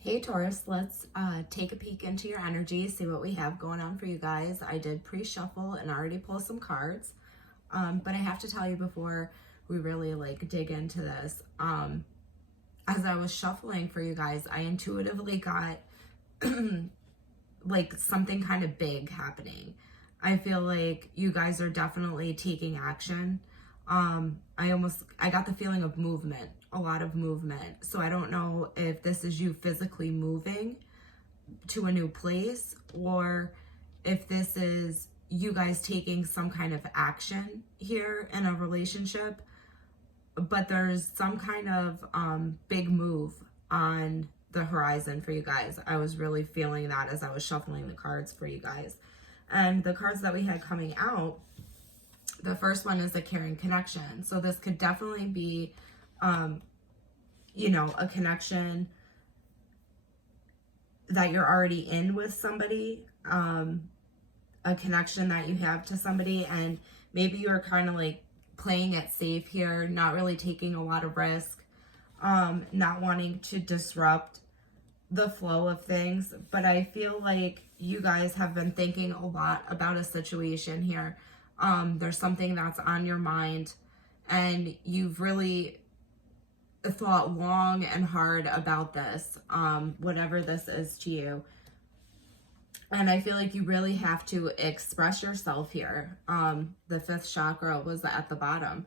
Hey Taurus, let's take a peek into your energy, see what we have going on for you guys. I did pre-shuffle and already pull some cards, but I have to tell you before we really dig into this. As I was shuffling for you guys, I intuitively got like something kind of big happening. I feel like you guys are definitely taking action. I got the feeling of movement, a lot of movement. So I don't know if this is you physically moving to a new place or if this is you guys taking some kind of action here in a relationship, but there's some kind of big move on the horizon for you guys. I was really feeling that as I was shuffling the cards for you guys. And the cards that we had coming out, the first one is a caring connection. So this could definitely be, a connection that you're already in with somebody, a connection that you have to somebody, and maybe you're kind of like playing it safe here, not really taking a lot of risk, not wanting to disrupt the flow of things. But I feel like you guys have been thinking a lot about a situation here. There's something that's on your mind, and you've really thought long and hard about this, whatever this is to you. And I feel like you really have to express yourself here. The fifth chakra was at the bottom.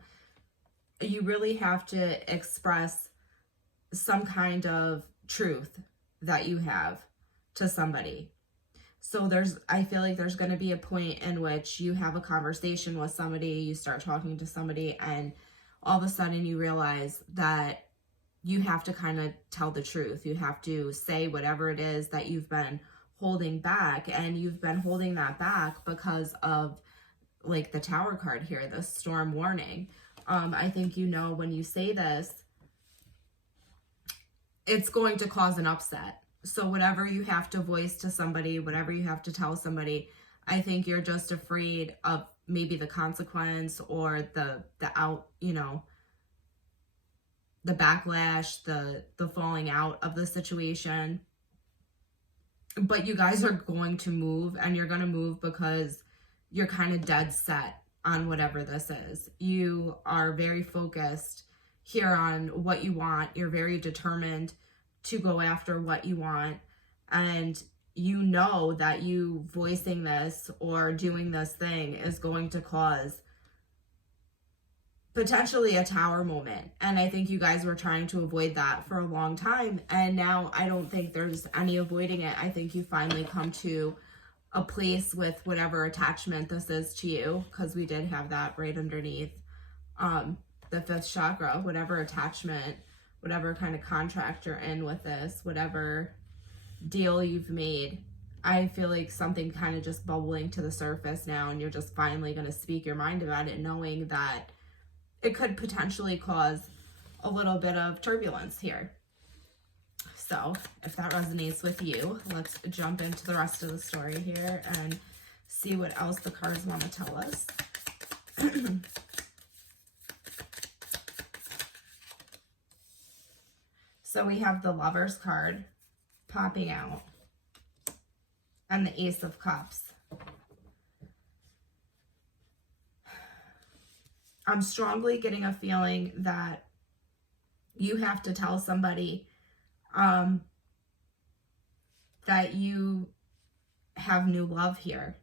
You really have to express some kind of truth that you have to somebody. So I feel like there's going to be a point in which you have a conversation with somebody, you start talking to somebody, and all of a sudden you realize that you have to kind of tell the truth. You have to say whatever it is that you've been holding back, and you've been holding that back because of like the Tower card here, the storm warning. I think when you say this, it's going to cause an upset. So whatever you have to voice to somebody, whatever you have to tell somebody, I think you're just afraid of maybe the consequence or the backlash, the falling out of the situation. But you guys are going to move, and you're going to move because you're kind of dead set on whatever this is. You are very focused here on what you want. You're very determined to go after what you want, and you know that you voicing this or doing this thing is going to cause potentially a Tower moment. And I think you guys were trying to avoid that for a long time, and now I don't think there's any avoiding it. I think you finally come to a place with whatever attachment this is to you, because we did have that right underneath the fifth chakra, whatever attachment, whatever kind of contract you're in with this, whatever deal you've made. I feel like something kind of just bubbling to the surface now, and you're just finally going to speak your mind about it, knowing that it could potentially cause a little bit of turbulence here. So if that resonates with you, let's jump into the rest of the story here and see what else the cards want to tell us. So we have the Lover's card popping out and the Ace of Cups. I'm strongly getting a feeling that you have to tell somebody that you have new love here,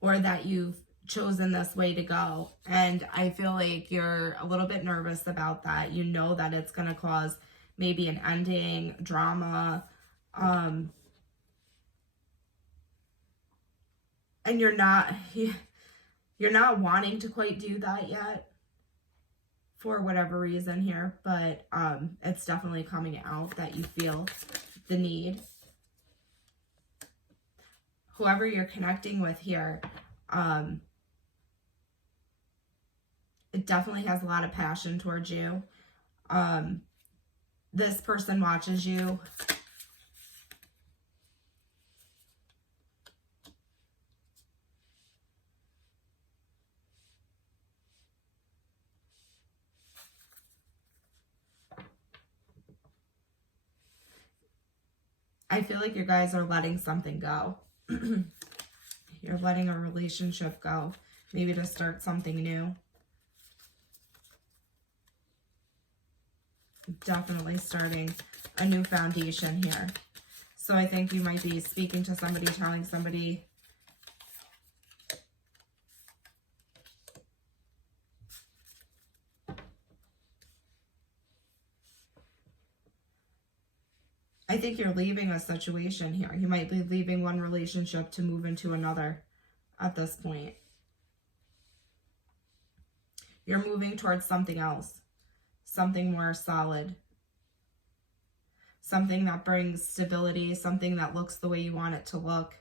or that you've chosen this way to go. And I feel like you're a little bit nervous about that. You know that it's going to cause maybe an ending, drama, and you're not wanting to quite do that yet for whatever reason here, but it's definitely coming out that you feel the need. Whoever you're connecting with here, it definitely has a lot of passion towards you. This person watches you. I feel like you guys are letting something go. You're letting a relationship go. Maybe to start something new. Definitely starting a new foundation here. So I think you might be speaking to somebody, telling somebody, I think you're leaving a situation here. You might be leaving one relationship to move into another at this point. You're moving towards something else, something more solid, something that brings stability, something that looks the way you want it to look.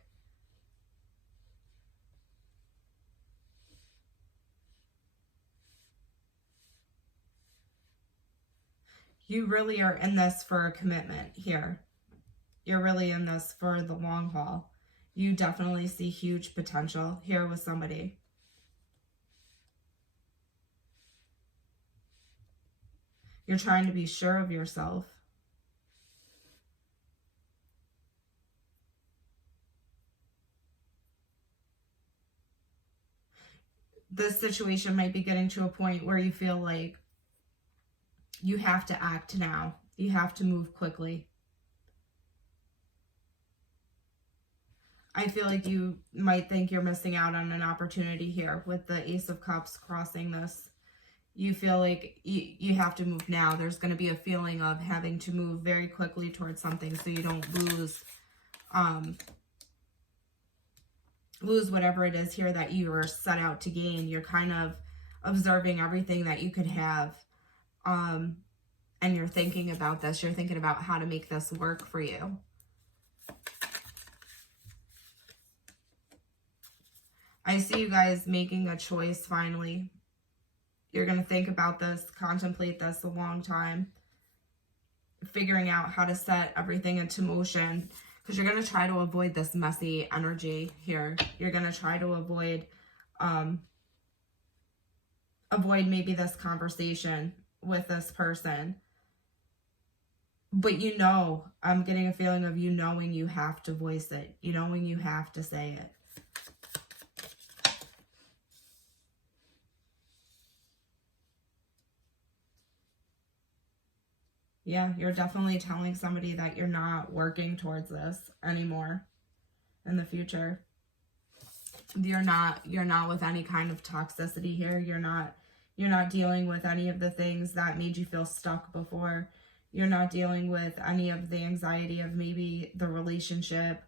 You really are in this for a commitment here. You're really in this for the long haul. You definitely see huge potential here with somebody. You're trying to be sure of yourself. This situation might be getting to a point where you feel like you have to act now. You have to move quickly. I feel like you might think you're missing out on an opportunity here with the Ace of Cups crossing this. You feel like you have to move now. There's going to be a feeling of having to move very quickly towards something so you don't lose whatever it is here that you are set out to gain. You're kind of observing everything that you could have. And you're thinking about this. You're thinking about how to make this work for you. I see you guys making a choice finally. You're going to think about this, contemplate this a long time, figuring out how to set everything into motion, because you're going to try to avoid this messy energy here. You're going to try to avoid maybe this conversation with this person. But you know, I'm getting a feeling of you knowing you have to voice it. You knowing you have to say it. Yeah, you're definitely telling somebody that you're not working towards this anymore in the future. You're not with any kind of toxicity here. You're not dealing with any of the things that made you feel stuck before. You're not dealing with any of the anxiety of maybe the relationship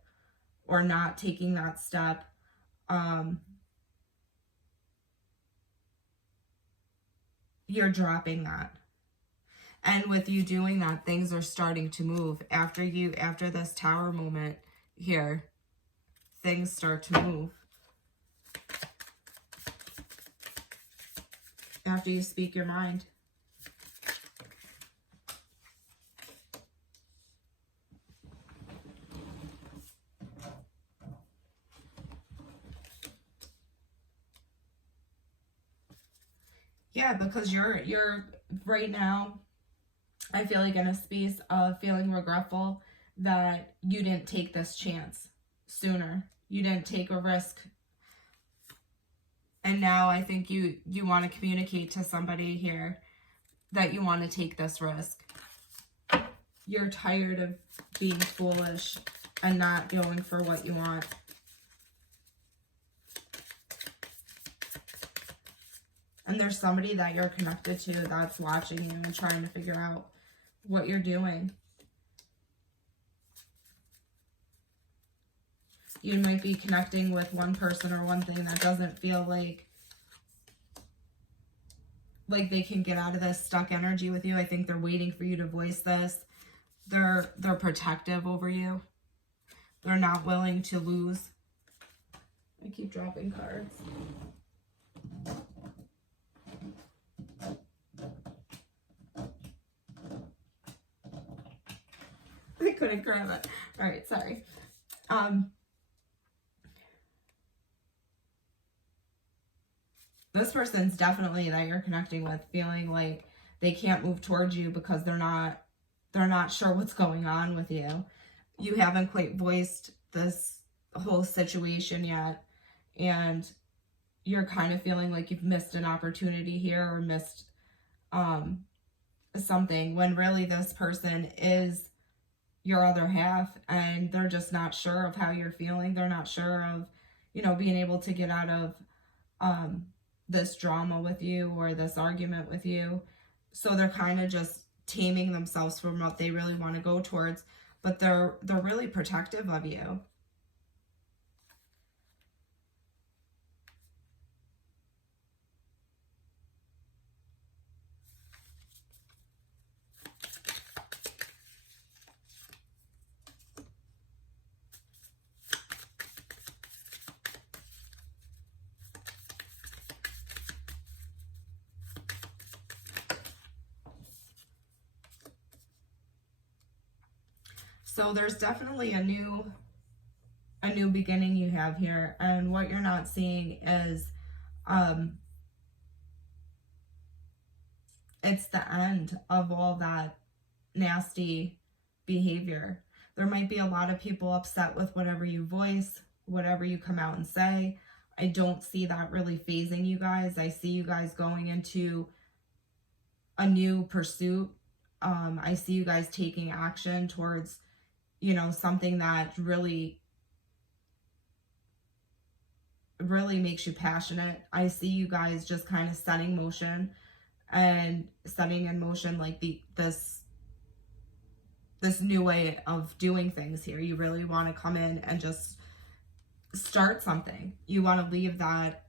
or not taking that step. You're dropping that. And with you doing that, things are starting to move. After this Tower moment here, things start to move. After you speak your mind. Yeah, because you're right now, I feel like in a space of feeling regretful that you didn't take this chance sooner. You didn't take a risk. And now I think you want to communicate to somebody here that you want to take this risk. You're tired of being foolish and not going for what you want. And there's somebody that you're connected to that's watching you and trying to figure out what you're doing. You might be connecting with one person or one thing that doesn't feel like they can get out of this stuck energy with you. I think they're waiting for you to voice this. They're protective over you. They're not willing to lose. I keep dropping cards. I couldn't grab it. All right, sorry. This person's definitely that you're connecting with, feeling like they can't move towards you because they're not sure what's going on with you. you haven't quite voiced this whole situation yet, and you're kind of feeling like you've missed an opportunity here or missed something, when really this person is your other half, and they're just not sure of how you're feeling. They're not sure of, you know, being able to get out of this drama with you or this argument with you. So they're kind of just taming themselves from what they really want to go towards, but they're really protective of you. So there's definitely a new beginning you have here, and what you're not seeing is it's the end of all that nasty behavior. There might be a lot of people upset with whatever you voice, whatever you come out and say. I don't see that really phasing you guys. I see you guys going into a new pursuit. I see you guys taking action towards, you know, something that really makes you passionate. I see you guys just kind of setting in motion like this new way of doing things here. You really want to come in and just start something. You want to leave that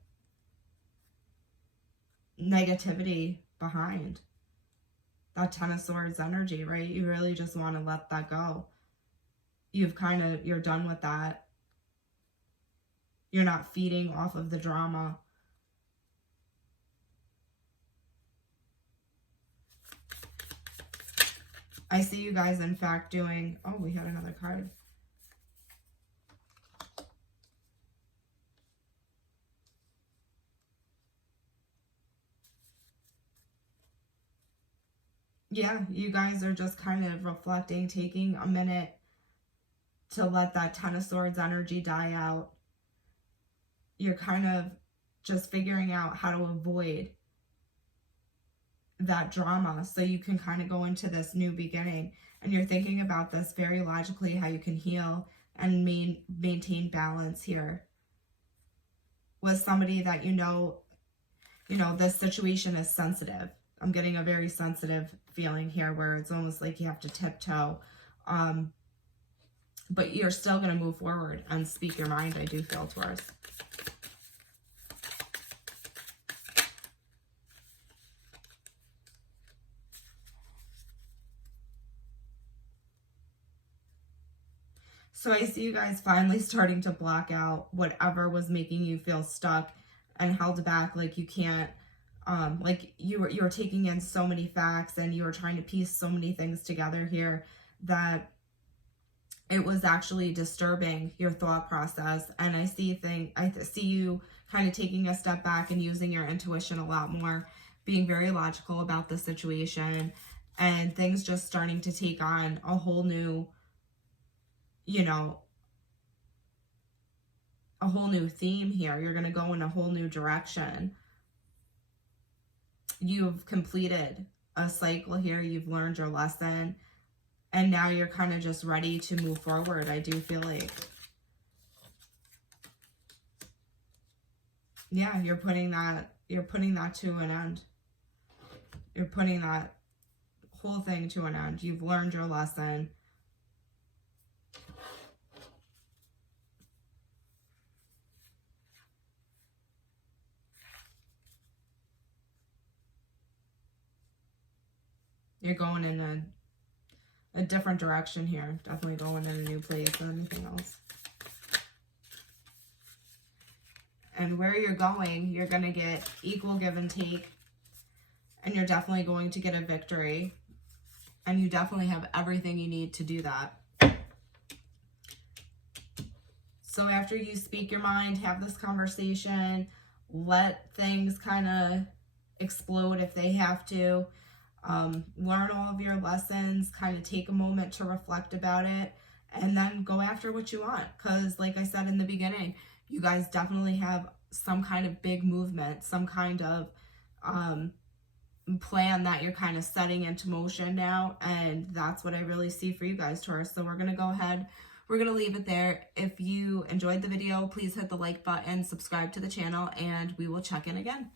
negativity behind, that Ten of Swords energy, right? You really just want to let that go. You're done with that. You're not feeding off of the drama. I see you guys, in fact, doing... Oh, we had another card. Yeah, you guys are just kind of reflecting, taking a minute to let that Ten of Swords energy die out. You're kind of just figuring out how to avoid that drama so you can kind of go into this new beginning. And you're thinking about this very logically, how you can heal and maintain balance here with somebody that you know, this situation is sensitive. I'm getting a very sensitive feeling here where it's almost like you have to tiptoe. But you're still going to move forward and speak your mind, I do feel, Taurus. So I see you guys finally starting to block out whatever was making you feel stuck and held back, like you can't, like you were taking in so many facts and you were trying to piece so many things together here that it was actually disturbing your thought process. And I see you kind of taking a step back and using your intuition a lot more, being very logical about the situation, and things just starting to take on a whole new, a whole new theme here. You're going to go in a whole new direction. You've completed a cycle here. You've learned your lesson. And now you're kind of just ready to move forward, I do feel like. Yeah, you're putting that to an end. You're putting that whole thing to an end. You've learned your lesson. You're going in a different direction here. Definitely going in a new place than anything else. And where you're going, you're going to get equal give and take. And you're definitely going to get a victory. And you definitely have everything you need to do that. So after you speak your mind, have this conversation, let things kind of explode if they have to. Learn all of your lessons, kind of take a moment to reflect about it, and then go after what you want. Because like I said in the beginning, you guys definitely have some kind of big movement, some kind of plan that you're kind of setting into motion now, and that's what I really see for you guys, Taurus. So we're going to go ahead, we're going to leave it there. If you enjoyed the video, please hit the like button, subscribe to the channel, and we will check in again.